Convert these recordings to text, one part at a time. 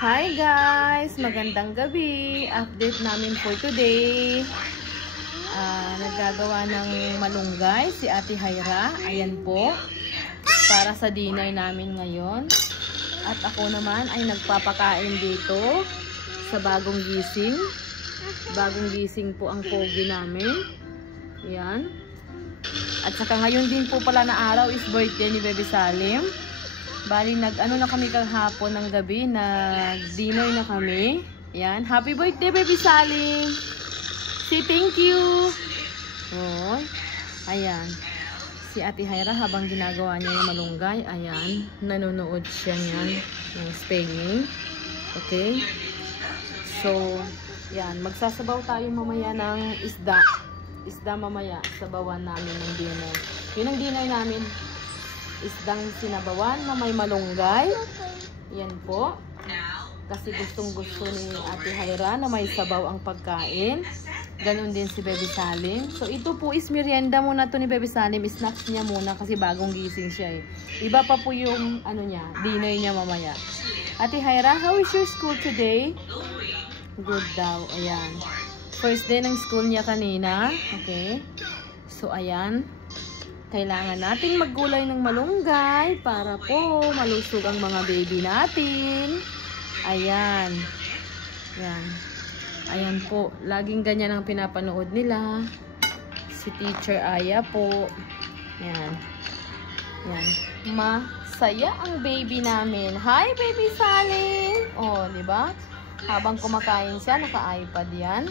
Hi guys! Magandang gabi! Update namin for today. Naggagawa ng malunggay si Ate Haira. Ayan po. Para sa dinner namin ngayon. At ako naman ay nagpapakain dito sa bagong gising. Bagong gising po ang pogi namin. Ayan. At saka ngayon din po pala na araw is birthday ni Baby Salim. Bali, nag-ano na kami kahapon ng gabi, nag-dinner na kami. Yan. Happy birthday, Baby Salim! Say thank you! Oh, ayan. Si Ate Haira, habang ginagawa niya yung malunggay, ayan, nanonood siya niyan ng spelling. Okay? So, yan. Magsasabaw tayo mamaya ng isda. Isda mamaya, sabawan namin ng dinner. Yun ang dinner namin. Isdang sinabawan na may malunggay. Yan po. Kasi gustong gusto ni Ate Haira na may sabaw ang pagkain. Ganon din si Baby Salim. So ito po is merienda muna to ni Baby Salim. Snacks niya muna kasi bagong gising siya eh. Iba pa po yung ano niya, dinner niya mamaya. Ate Haira, how is your school today? Good daw. Ayan. First day ng school niya kanina. Okay. So ayan. Kailangan nating maggulay ng malunggay para po malusog ang mga baby natin. Ayan. Ayan. Ayan po. Laging ganyan ang pinapanood nila. Si Teacher Aya po. Ayan. Ayan. Masaya ang baby namin. Hi, Baby Salim! Oh, di ba? Habang kumakain siya, naka-iPad yan.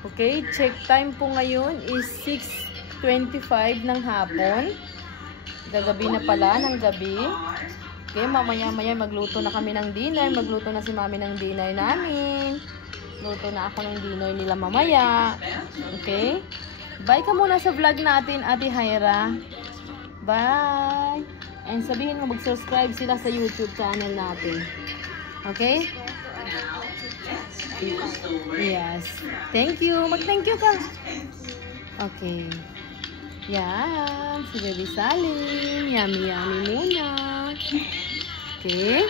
Okay, check time po ngayon is 6:25 ng hapon. Gagabi na pala ng gabi. Okay, mamaya-maya magluto na kami ng dinner. Magluto na si Mami ng dinner namin. Luto na ako ng dinner nila mamaya. Okay? Bye ka muna sa vlog natin, Ate Haira. Bye! And sabihin mo, mag-subscribe sila sa YouTube channel natin. Okay? Yes. Thank you. Mag-thank you ka. Okay. Yan, si Baby Salim. Yummy muna. Okay.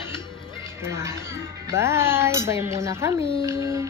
Yan. Bye. Bye muna kami.